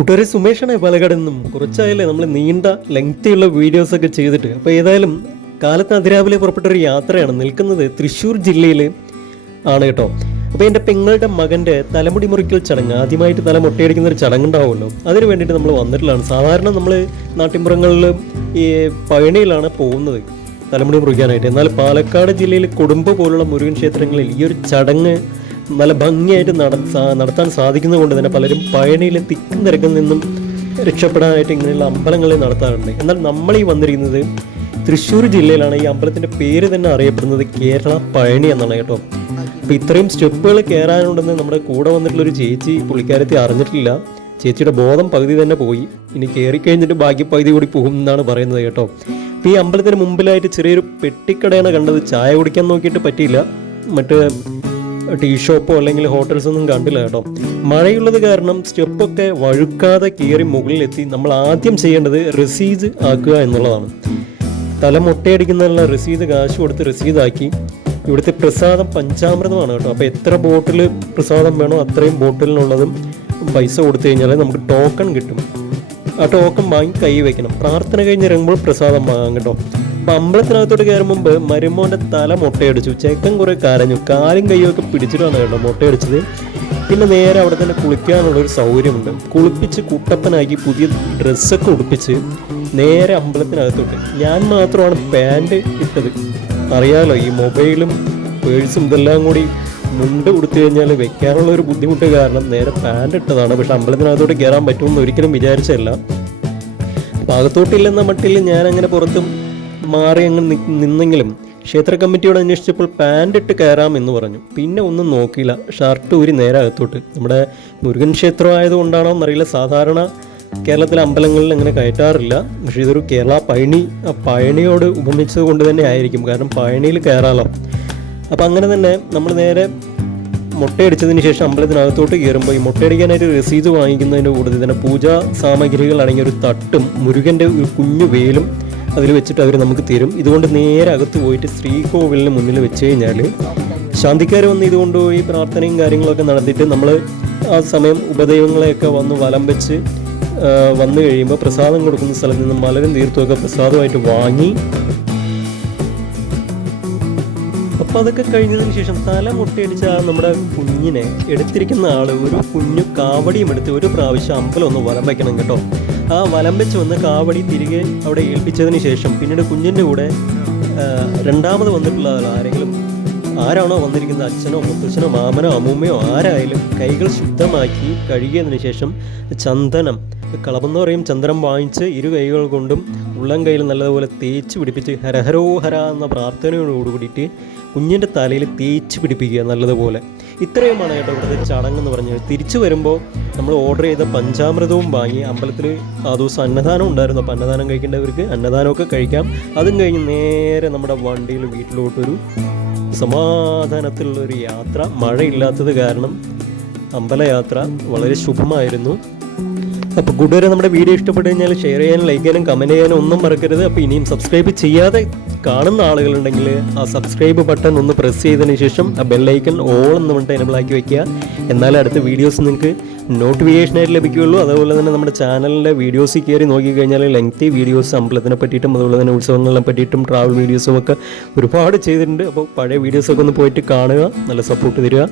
കൂട്ടുകാരെ സുമേഷാണ് പാലക്കാട് നിന്നും. കുറച്ചായാലേ നമ്മൾ നീണ്ട ലെങ്തിയുള്ള വീഡിയോസ് ഒക്കെ ചെയ്തിട്ട്. അപ്പോൾ ഏതായാലും കാലത്ത് അതിരാവിലെ പുറപ്പെട്ട ഒരു യാത്രയാണ്. നിൽക്കുന്നത് തൃശ്ശൂർ ജില്ലയിൽ ആണ് കേട്ടോ. അപ്പോൾ എന്റെ പെങ്ങളുടെ മകന്റെ തലമുടി മുറിക്കൽ ചടങ്ങ്. ആദ്യമായിട്ട് തല മുട്ടയടിക്കുന്ന ഒരു ചടങ്ങുണ്ടാവുമല്ലോ. അതിന് വേണ്ടിയിട്ട് നമ്മൾ വന്നിട്ടുള്ളതാണ്. സാധാരണ നമ്മൾ നാട്ടിൻപുറങ്ങളിൽ ഈ പഴനിയിലാണ് പോകുന്നത് തലമുടി മുറിക്കാനായിട്ട്. എന്നാൽ പാലക്കാട് ജില്ലയിൽ കുടുംബ പോലുള്ള മുരുകൻ ക്ഷേത്രങ്ങളിൽ ഈ ഒരു ചടങ്ങ് നല്ല ഭംഗിയായിട്ട് നട നടത്താൻ സാധിക്കുന്നത് കൊണ്ട് തന്നെ പലരും പഴനിയിലെ തിക്കും തിരക്കിൽ നിന്നും രക്ഷപ്പെടാനായിട്ട് ഇങ്ങനെയുള്ള അമ്പലങ്ങളിൽ നടത്താറുണ്ട്. എന്നാൽ നമ്മൾ ഈ വന്നിരിക്കുന്നത് തൃശ്ശൂർ ജില്ലയിലാണ്. ഈ അമ്പലത്തിന്റെ പേര് തന്നെ അറിയപ്പെടുന്നത് കേരള പഴനി എന്നാണ് കേട്ടോ. അപ്പോൾ ഇത്രയും സ്റ്റെപ്പുകൾ കയറാനുണ്ടെന്ന് നമ്മുടെ കൂടെ വന്നിട്ടുള്ള ഒരു ചേച്ചി പുള്ളിക്കാരത്തി അറിഞ്ഞിട്ടില്ല. ചേച്ചിയുടെ ബോധം പകുതി തന്നെ പോയി. ഇനി കയറി കഴിഞ്ഞിട്ട് ബാക്കി പകുതി കൂടി പോകും എന്നാണ് പറയുന്നത് കേട്ടോ. അപ്പോൾ ഈ അമ്പലത്തിന് മുമ്പിലായിട്ട് ചെറിയൊരു പെട്ടിക്കടയാണ് കണ്ടത്. ചായ കുടിക്കാൻ നോക്കിയിട്ട് പറ്റിയില്ല. മറ്റ് ടീ ഷോപ്പോ അല്ലെങ്കിൽ ഹോട്ടൽസ് ഒന്നും കണ്ടില്ല കേട്ടോ. മഴയുള്ളത് കാരണം സ്റ്റെപ്പൊക്കെ വഴുക്കാതെ കയറി മുകളിലെത്തി നമ്മൾ ആദ്യം ചെയ്യേണ്ടത് റെസീത് ആക്കുക എന്നുള്ളതാണ്. തല മുട്ടയടിക്കുന്നതിനുള്ള റെസീത് കാശ് കൊടുത്ത് റെസീതാക്കി ഇവിടുത്തെ പ്രസാദം പഞ്ചാമൃതമാണ് കേട്ടോ. അപ്പോൾ എത്ര ബോട്ടിൽ പ്രസാദം വേണോ അത്രയും ബോട്ടിലിനുള്ളതും പൈസ കൊടുത്തു കഴിഞ്ഞാൽ നമുക്ക് ടോക്കൺ കിട്ടും. ആ ടോക്കൺ വാങ്ങി കൈ വയ്ക്കണം. പ്രാർത്ഥന കഴിഞ്ഞ് ഇറങ്ങുമ്പോൾ പ്രസാദം വാങ്ങാം കേട്ടോ. അപ്പം അമ്പലത്തിനകത്തോട്ട് കയറും മുമ്പ് മരുമോന്റെ തല മുട്ടയടിച്ചു. ചെക്കൻ കുറെ കരഞ്ഞു. കാലും കൈയൊക്കെ പിടിച്ചിട്ടാണ് കേട്ടോ മുട്ടയടിച്ചത്. പിന്നെ നേരെ അവിടെ തന്നെ കുളിക്കാനുള്ള ഒരു സൗകര്യമുണ്ട്. കുളിപ്പിച്ച് കുട്ടപ്പനാക്കി പുതിയ ഡ്രസ്സൊക്കെ ഉടുപ്പിച്ച് നേരെ അമ്പലത്തിനകത്തോട്ട്. ഞാൻ മാത്രമാണ് പാന്റ് ഇട്ടത്. അറിയാലോ ഈ മൊബൈലും പേഴ്സും ഇതെല്ലാം കൂടി മുണ്ട് കൊടുത്തു കഴിഞ്ഞാൽ വെക്കാനുള്ള ഒരു ബുദ്ധിമുട്ട് കാരണം നേരെ പാന്റ് ഇട്ടതാണ്. പക്ഷെ അമ്പലത്തിനകത്തോട്ട് കയറാൻ പറ്റുമെന്ന് ഒരിക്കലും വിചാരിച്ചല്ല ഭാഗത്തോട്ടില്ലെന്ന മട്ടിൽ ഞാൻ അങ്ങനെ പുറത്തും മാറി അങ്ങ് നിന്നെങ്കിലും ക്ഷേത്ര കമ്മിറ്റിയോട് അന്വേഷിച്ചപ്പോൾ പാന്റ് ഇട്ട് കയറാം എന്ന് പറഞ്ഞു. പിന്നെ ഒന്നും നോക്കിയില്ല. ഷർട്ട് ഊരി നേരെ അകത്തോട്ട്. നമ്മുടെ മുരുകൻ ക്ഷേത്രം ആയതുകൊണ്ടാണോ എന്നറിയില്ല. സാധാരണ കേരളത്തിലെ അമ്പലങ്ങളിൽ അങ്ങനെ കയറ്റാറില്ല. പക്ഷേ ഇതൊരു കേരള പഴനി ആ പഴനിയോട് ഉപമിച്ചത് കൊണ്ട് തന്നെ ആയിരിക്കും. കാരണം പഴനിയിൽ കയറാലോ. അപ്പം അങ്ങനെ തന്നെ നമ്മൾ നേരെ മുട്ടയടിച്ചതിന് ശേഷം അമ്പലത്തിനകത്തോട്ട് കയറുമ്പോൾ ഈ മുട്ടയടിക്കാനായിട്ട് രസീത് വാങ്ങിക്കുന്നതിന്റെ കൂടെ തന്നെ പൂജാ സാമഗ്രികൾ അടങ്ങിയ ഒരു തട്ടും മുരുകന്റെ ഒരു കുഞ്ഞു വേലും അതിൽ വെച്ചിട്ട് അവർ നമുക്ക് തരും. ഇതുകൊണ്ട് നേരെ അകത്ത് പോയിട്ട് ശ്രീകോവിലിന് മുന്നിൽ വെച്ച് കഴിഞ്ഞാൽ ശാന്തിക്കാർ വന്ന് ഇതുകൊണ്ട് പോയി പ്രാർത്ഥനയും കാര്യങ്ങളൊക്കെ നടത്തിയിട്ട് നമ്മൾ ആ സമയം ഉപദൈവങ്ങളെയൊക്കെ വന്ന് വലം വെച്ച് വന്നു കഴിയുമ്പോൾ പ്രസാദം കൊടുക്കുന്ന സ്ഥലത്ത് നിന്ന് മലരും തീർത്ഥമൊക്കെ പ്രസാദമായിട്ട് വാങ്ങി. അപ്പം അതൊക്കെ കഴിഞ്ഞതിന് ശേഷം തല മുട്ടയടിച്ച ആ നമ്മുടെ കുഞ്ഞിനെ എടുത്തിരിക്കുന്ന ആൾ ഒരു കുഞ്ഞു കാവടിയും എടുത്ത് ഒരു പ്രാവശ്യം അമ്പലം ഒന്ന് വലം വയ്ക്കണം കേട്ടോ. ആ വലം വെച്ച് വന്ന് കാവടി തിരികെ അവിടെ ഏൽപ്പിച്ചതിന് ശേഷം പിന്നീട് കുഞ്ഞിന്റെ കൂടെ രണ്ടാമത് വന്നിട്ടുള്ള ആരെങ്കിലും ആരാണോ വന്നിരിക്കുന്നത്? അച്ഛനോ മുത്തച്ഛനോ മാമനോ അമ്മൂമ്മയോ ആരായാലും കൈകൾ ശുദ്ധമാക്കി കഴുകിയതിന് ശേഷം ചന്ദനം കളമെന്ന് പറയും ചന്ദനം വാങ്ങിച്ച് ഇരു കൈകൾ കൊണ്ടും ഉള്ളം കയ്യിൽ നല്ലതുപോലെ തേച്ച് പിടിപ്പിച്ച് ഹരഹരോ ഹര എന്ന പ്രാർത്ഥനയോട് കൂടിയിട്ട് കുഞ്ഞിന്റെ തലയിൽ തേച്ച് പിടിപ്പിക്കുക നല്ലതുപോലെ. ഇത്രയുമാണ് കേട്ടോ ഇവിടുത്തെ ചടങ്ങ് എന്ന് പറഞ്ഞത്. തിരിച്ചു വരുമ്പോൾ നമ്മൾ ഓർഡർ ചെയ്ത പഞ്ചാമൃതവും വാങ്ങി അമ്പലത്തിൽ ആ ദിവസം അന്നദാനം ഉണ്ടായിരുന്നു. അപ്പോൾ അന്നദാനം കഴിക്കേണ്ടവർക്ക് അന്നദാനമൊക്കെ കഴിക്കാം. അതും കഴിഞ്ഞ് നേരെ നമ്മുടെ വണ്ടിയിൽ വീട്ടിലോട്ടൊരു സമാധാനത്തിലുള്ളൊരു യാത്ര. മഴയില്ലാത്തത് കാരണം അമ്പലയാത്ര വളരെ ശുഭമായിരുന്നു. അപ്പോൾ കൂട്ടുകാരെ നമ്മുടെ വീഡിയോ ഇഷ്ടപ്പെട്ടു കഴിഞ്ഞാൽ ഷെയർ ചെയ്യാനും ലൈക്ക് ചെയ്യാനും കമന്റ് ചെയ്യാനും ഒന്നും മറക്കരുത്. അപ്പോൾ ഇനിയും സബ്സ്ക്രൈബ് ചെയ്യാതെ കാണുന്ന ആളുകളുണ്ടെങ്കിൽ ആ സബ്സ്ക്രൈബ് ബട്ടൺ ഒന്ന് പ്രസ് ചെയ്തതിന് ശേഷം ആ ബെല്ലൈക്കൺ ഓൾ എന്ന് പറഞ്ഞിട്ട് എനബിൾ ആക്കി വെക്കുക. എന്നാലേ അടുത്ത വീഡിയോസ് നിങ്ങൾക്ക് നോട്ടിഫിക്കേഷനായിട്ട് ലഭിക്കുകയുള്ളൂ. അതുപോലെ തന്നെ നമ്മുടെ ചാനലിന്റെ വീഡിയോസ് കയറി നോക്കിക്കഴിഞ്ഞാൽ ലെങ്തി വീഡിയോസ് അമ്പലത്തിനെ പറ്റിയിട്ടും അതുപോലെ തന്നെ ഉത്സവങ്ങളെ പറ്റിയിട്ടും ട്രാവൽ വീഡിയോസും ഒക്കെ ഒരുപാട് ചെയ്തിട്ടുണ്ട്. അപ്പോൾ പഴയ വീഡിയോസൊക്കെ ഒന്ന് പോയിട്ട് കാണുക നല്ല സപ്പോർട്ട് തരിക.